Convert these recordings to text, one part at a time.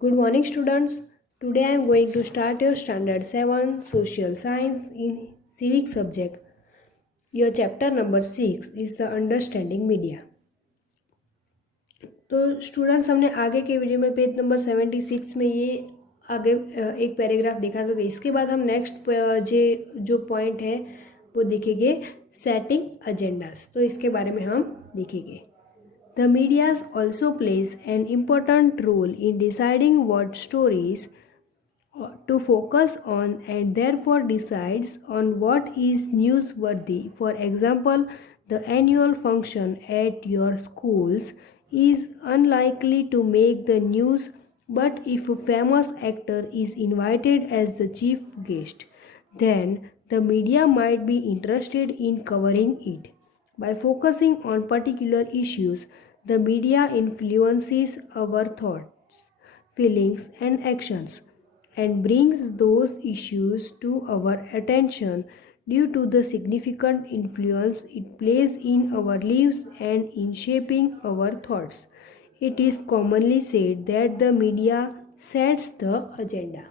Good morning, students. Today I am going to start your Standard 7 Social Science in Civic subject. Your chapter number 6 is the Understanding Media. तो students हमने आगे के video में page number 76 में ये आगे एक पैराग्राफ देखा था। इसके बाद हम नेक्स्ट जो पॉइंट है वो देखेंगे सेटिंग एजेंडास। तो इसके बारे में हम देखेंगे। The media also plays an important role in deciding what stories to focus on and therefore decides on what is newsworthy. For example, the annual function at your schools is unlikely to make the news, but if a famous actor is invited as the chief guest, then the media might be interested in covering it. By focusing on particular issues, the media influences our thoughts, feelings, and actions and brings those issues to our attention due to the significant influence it plays in our lives and in shaping our thoughts. It is commonly said that the media sets the agenda.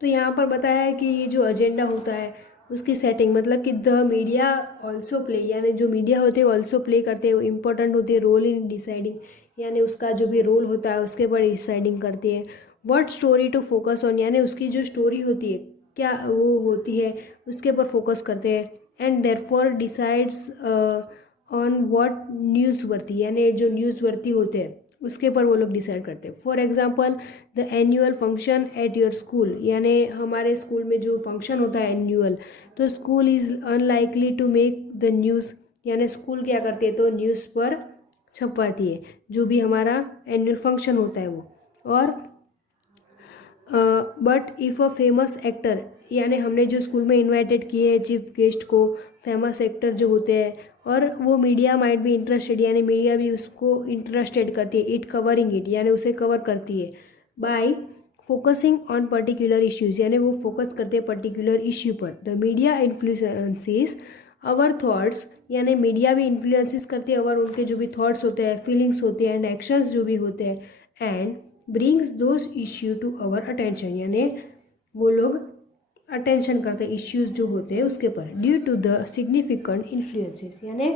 तो यहाँ पर बताया है कि ये जो agenda होता है उसकी सेटिंग मतलब कि द मीडिया ऑल्सो प्ले यानी जो मीडिया होते हैं ऑल्सो प्ले करते हैं इम्पोर्टेंट होती है रोल इन डिसाइडिंग यानी उसका जो भी रोल होता है उसके ऊपर डिसाइडिंग करती है what story to focus on यानी उसकी जो स्टोरी होती है क्या वो होती है उसके ऊपर फोकस करते हैं and therefore decides on what newsworthy यानी जो न्यूज़ वर्ती होते हैं उसके ऊपर वो लोग डिसाइड करते हैं। For example the annual function at your school यानी हमारे स्कूल में जो फंक्शन होता है एनुअल तो school is unlikely to make the news यानी स्कूल क्या करती है तो न्यूज़ पर छपवाती है जो भी हमारा एनुअल फंक्शन होता है वो। और but if a famous actor यानी हमने जो स्कूल में इनवाइटेड किए हैं चीफ गेस्ट को फेमस एक्टर जो होते हैं और वो मीडिया माइट भी इंटरेस्टेड यानी मीडिया भी उसको इंटरेस्टेड करती है इट कवरिंग इट यानी उसे कवर करती है by focusing on particular issues यानी वो फोकस करते हैं पर्टिकुलर इश्यू पर। The media influences our thoughts यानी मीडिया भी इन्फ्लुएंसेस करती है और उनके जो भी थॉट्स होते हैं फीलिंग्स होते हैं एंड एक्शंस जो भी होते हैं and brings those issue to our attention यानी वो लोग अटेंशन करते हैं इश्यूज जो होते हैं उसके पर due to the significant influences यानी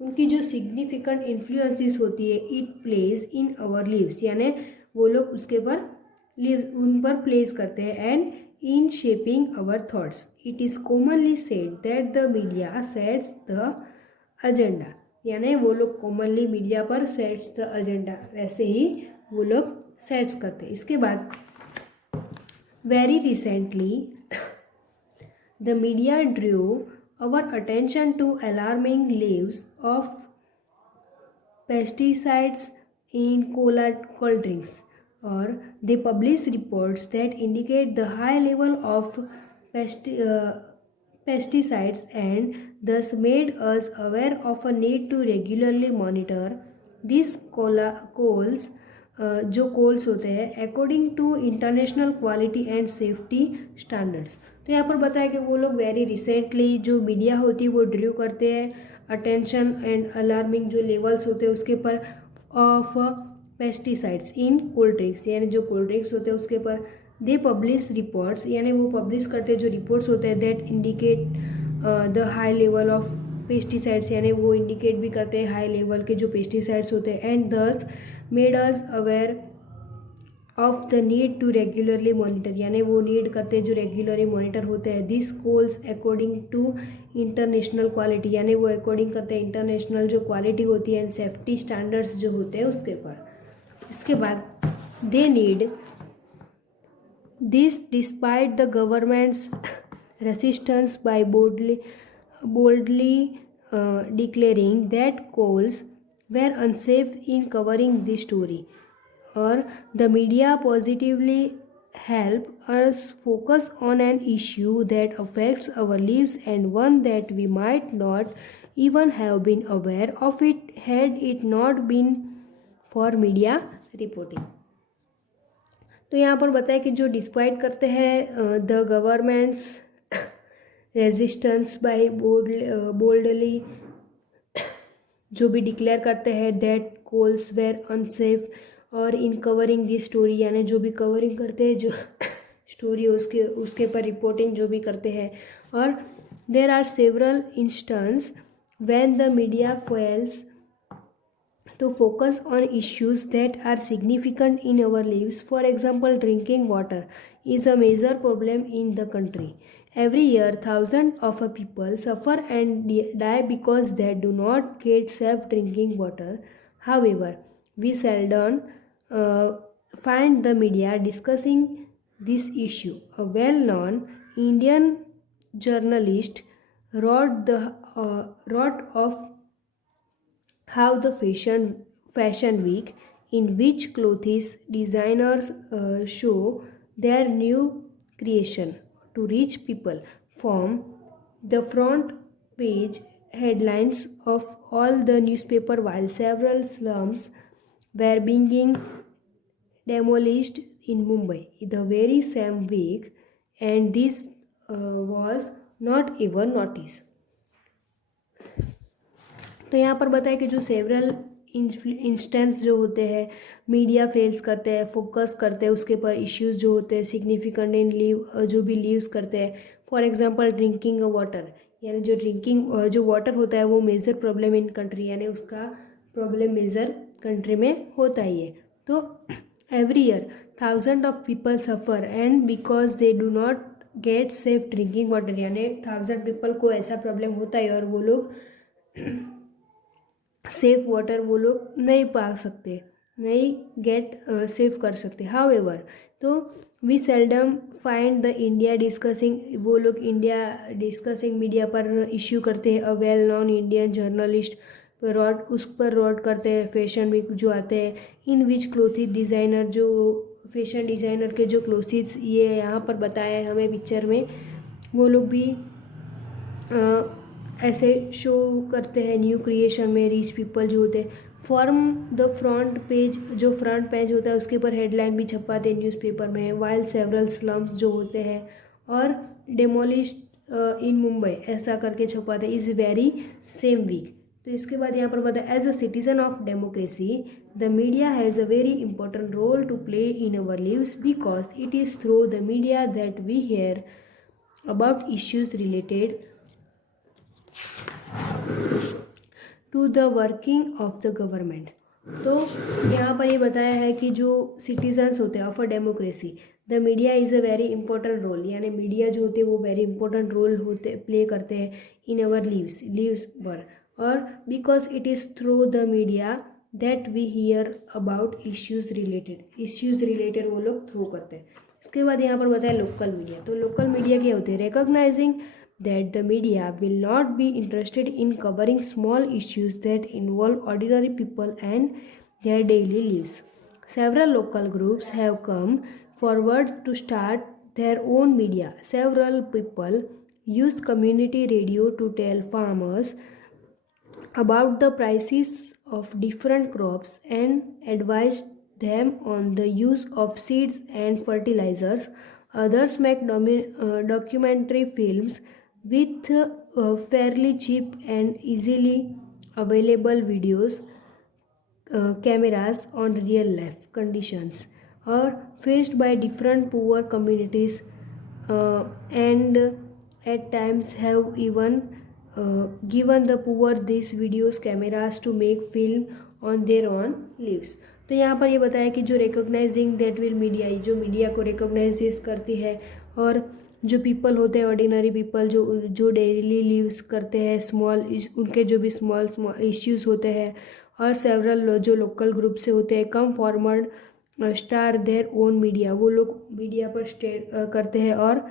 उनकी जो सिग्निफिकेंट इन्फ्लुएंसेस होती है it place in our lives यानी वो लोग उसके पर लिव उन पर प्लेस करते हैं and in shaping our thoughts. It is commonly said that the media sets the agenda यानी वो लोग कॉमनली मीडिया पर सेट्स द एजेंडा वैसे ही वो लोग सेट्स करते हैं। इसके बाद very recently the media drew our attention to alarming leaves of pesticides in cold drinks or they publish reports that indicate the high level of pesticides and thus made us aware of a need to regularly monitor these coals जो coals होते हैं according to international quality and safety standards. तो यहाँ पर बताया कि वो लोग वेरी रिसेंटली जो मीडिया होती है वो ड्रू करते हैं अटेंशन एंड अलार्मिंग जो लेवल्स होते हैं उसके ऊपर of pesticides in cold drinks यानी जो कोल्ड ड्रिंक्स होते हैं उसके ऊपर दे पब्लिश रिपोर्ट्स यानी वो पब्लिश करते हैं जो रिपोर्ट्स होते हैं that indicate the high level of pesticides यानी वो इंडिकेट भी करते हैं हाई लेवल के जो पेस्टिसाइड्स होते हैं and this made us aware of the need to regularly monitor यानी वो नीड करते हैं जो रेगुलरली मॉनिटर होते हैं this coals according to international quality यानी वो अकॉर्डिंग करते हैं इंटरनेशनल जो क्वालिटी होती है एंड सेफ्टी स्टैंडर्ड्स जो होते हैं उसके ऊपर। इसके बाद they need this despite the government's resistance by boldly declaring that coals were unsafe in covering this story or the media positively help us focus on an issue that affects our lives and one that we might not even have been aware of it had it not been for media reporting। तो यहाँ पर बताया कि जो despite करते हैं the governments resistance bye boldly जो भी डिक्लेयर करते हैं दैट कोल्स वेर अनसेफ और इन कवरिंग दी स्टोरी यानी जो भी कवरिंग करते हैं, जो स्टोरी उसके पर रिपोर्टिंग जो भी करते हैं। और there are several instances when the media fails to focus on issues that are significant in our lives. For example, drinking water is a major problem in the country. Every year, thousands of people suffer and die because they do not get safe drinking water. However, we seldom uh, find the media discussing this issue. A well known Indian journalist wrote of how the fashion week in which clothes designers show their new creation to reach people form the front page headlines of all the newspaper, while several slums were being demolished in Mumbai the very same week, and this was not even noticed. तो यहाँ पर बताया कि जो several instance जो होते हैं, media fails करते हैं, फोकस करते हैं उसके पर इश्यूज जो होते हैं सिग्निफिकेंट इन लीव, जो भी लीव्स करते हैं। फॉर एग्जांपल ड्रिंकिंग वाटर, यानी जो जो वाटर होता है वो मेजर प्रॉब्लम इन कंट्री, यानी उसका प्रॉब्लम मेजर कंट्री में होता ही है। तो every year thousand of people suffer and because they do not gate safe drinking water, यानी 1000 पीपल को ऐसा प्रॉब्लम होता है और वो लोग सेफ वाटर वो लोग नहीं पा सकते, नहीं गेट सेव कर सकते। हाउएवर, तो we seldom find the India discussing, वो लोग इंडिया डिस्कसिंग मीडिया पर इश्यू करते हैं। A well non Indian journalist उस पर रॉड करते हैं फैशन वीक जो आते हैं, इन विच क्लोथिंग डिज़ाइनर, जो फैशन डिज़ाइनर के जो क्लोथिस ये यहाँ पर बताया है हमें पिक्चर में, वो लोग भी ऐसे शो करते हैं न्यू क्रिएशन में। रिच पीपल जो होते हैं फॉर्म द फ्रंट पेज, जो फ्रंट पेज होता है उसके ऊपर हेडलाइन भी छपवाते हैं न्यूज़पेपर में। वाइल सेवरल स्लम्स जो होते हैं और डेमोलिश्ड इन मुंबई ऐसा करके छपवाते हैं इज़ वेरी सेम वीक। तो इसके बाद यहाँ पर बताया as a citizen of democracy the media has a very important role to play in our lives because it is through the media that we hear about issues related to the working of the government. तो यहाँ पर ये बताया है कि जो citizens होते हैं of a democracy, the media is a very important role, यानी मीडिया जो होते हैं वो वेरी इंपॉर्टेंट रोल होते प्ले करते हैं इन अवर लिव्स पर। और because it is through the media that we hear about issues related वो लोग थ्रू करते हैं। इसके बाद यहाँ पर बताया लोकल मीडिया। तो लोकल मीडिया क्या होते हैं? Recognising that the media will not be interested in covering small issues that involve ordinary people and their daily lives. Several local groups have come forward to start their own media. Several people use community radio to tell farmers about the prices of different crops and advise them on the use of seeds and fertilizers. Others make documentary films with fairly cheap and easily available videos cameras on real life conditions or faced by different poor communities and at times have even given the poor these videos cameras to make film on their own lives। तो यहाँ पर ये बताया कि जो recognising that will media, जो media को recognise करती है, और जो पीपल होते हैं ऑर्डिनरी पीपल जो डेली लिव्स करते हैं स्मॉल, उनके जो भी स्मॉल इश्यूज़ होते हैं, और सेवरल जो लोकल ग्रुप से होते हैं कम फॉर्मर्ड स्टार देयर ओन मीडिया, वो लोग मीडिया पर स्टे करते हैं। और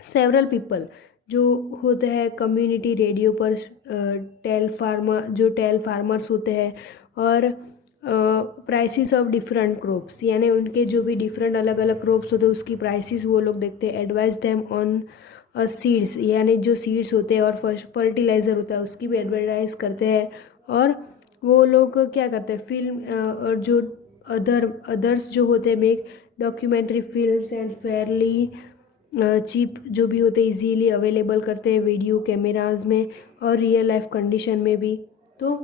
सेवरल पीपल जो होते हैं कम्युनिटी रेडियो पर टेल फार्मर्स होते हैं, और प्राइसेस ऑफ डिफरेंट क्रॉप्स, यानी उनके जो भी डिफरेंट अलग अलग क्रॉप्स होते हैं उसकी प्राइसेस वो लोग देखते हैं। एडवाइज देम ऑन सीड्स, यानी जो सीड्स होते हैं और फर्टिलाइज़र होता है उसकी भी एडवर्टाइज करते हैं। और वो लोग क्या करते हैं फिल्म और जो अदर्स जो होते हैं make documentary films and fairly cheap जो भी होते हैं इजीली अवेलेबल करते हैं वीडियो कैमराज में और रियल लाइफ कंडीशन में भी। तो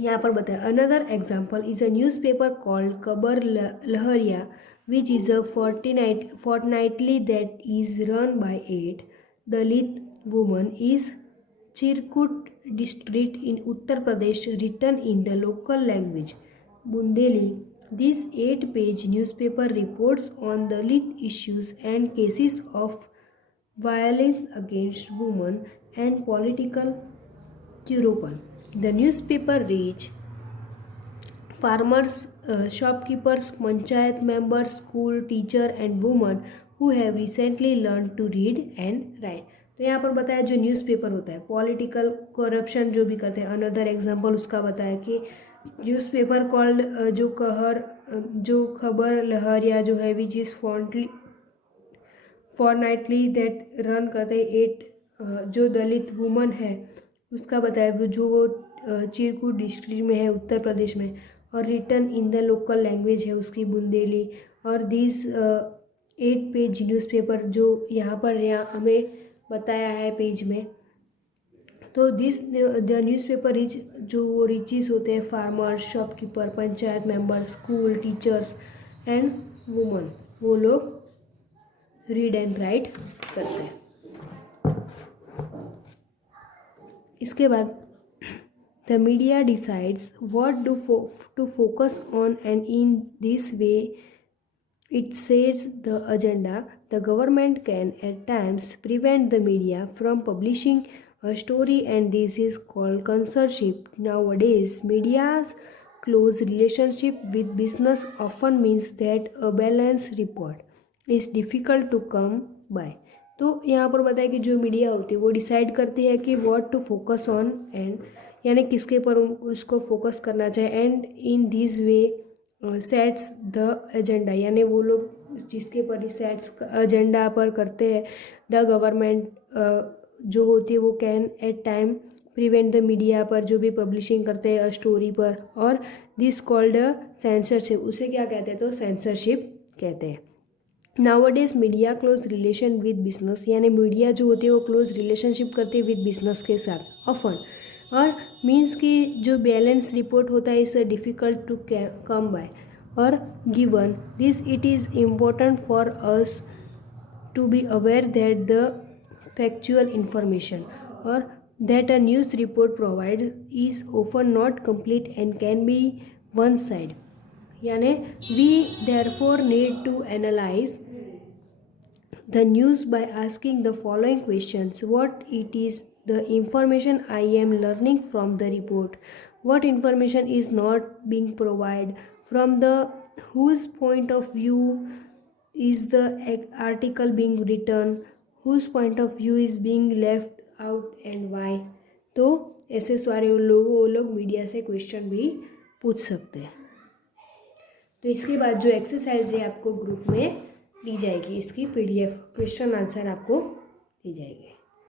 यहाँ पर बताया another example is a newspaper called Khabar Lahariya which is a fortnightly that is run by 8 Dalit women is Chitrakoot district in Uttar Pradesh written in the local language Bundeli. This 8-page newspaper reports on Dalit issues and cases of violence against women and political Europe. The newspaper reach farmers, shopkeepers, panchayat members, school teacher and women who have recently learned to read and write. तो यहाँ पर बताया जो newspaper होता है political corruption जो भी करते हैं अनदर एग्जांपल उसका बताया कि न्यूज़पेपर कॉल्ड जो खबर लहरिया जो है विच इज़ फॉरनाइटली दैट रन करते हैं 8 जो दलित वुमन है उसका बताया वो चिरकुट डिस्ट्रिक्ट में है उत्तर प्रदेश में और return in the local language है उसकी बुंदेली और दिस 8-पेज न्यूज़पेपर जो यहाँ पर हमें बताया है पेज में तो दिस द न्यूज़पेपर इज जो वो रिचेस होते हैं farmers shopkeeper panchayat member school teachers and woman वो लोग रीड एंड राइट करते हैं। इसके बाद the media decides what to focus on and in this way it sets the agenda. The government can at times prevent the media from publishing a story and this is called censorship. Nowadays, media's close relationship with business often means that a balanced report is difficult to come by. तो यहाँ पर बताया कि जो media होती है वो decide करती है कि what to focus on and यानी किसके पर उसको फोकस करना चाहिए and in this way sets the agenda यानी वो लोग जिसके पर सेट्स एजेंडा पर करते हैं द गवर्नमेंट जो होती है वो can at time prevent the media पर जो भी पब्लिशिंग करते हैं स्टोरी पर और दिस कॉल्ड सेंसरशिप उसे क्या कहते हैं तो सेंसरशिप कहते हैं। Nowadays media close relation with business यानी मीडिया जो होती है वो क्लोज रिलेशनशिप करती है विद बिजनेस के साथ ऑफन और मीन्स कि जो बैलेंस रिपोर्ट होता है is difficult to come by और given this it is important for us to be aware that the factual information और that a news report provide is often not complete and can be one side यानी we therefore need to analyse the news by asking the following questions. What it is the information I am learning from the report? What information is not being provided? From the whose point of view is the article being written? Whose point of view is being left out and why? तो ऐसे सारे वो लोग media से question भी पूछ सकते हैं। तो इसके बाद जो एक्सरसाइज है आपको ग्रुप में दी जाएगी इसकी PDF क्वेश्चन आंसर आपको दी जाएगी।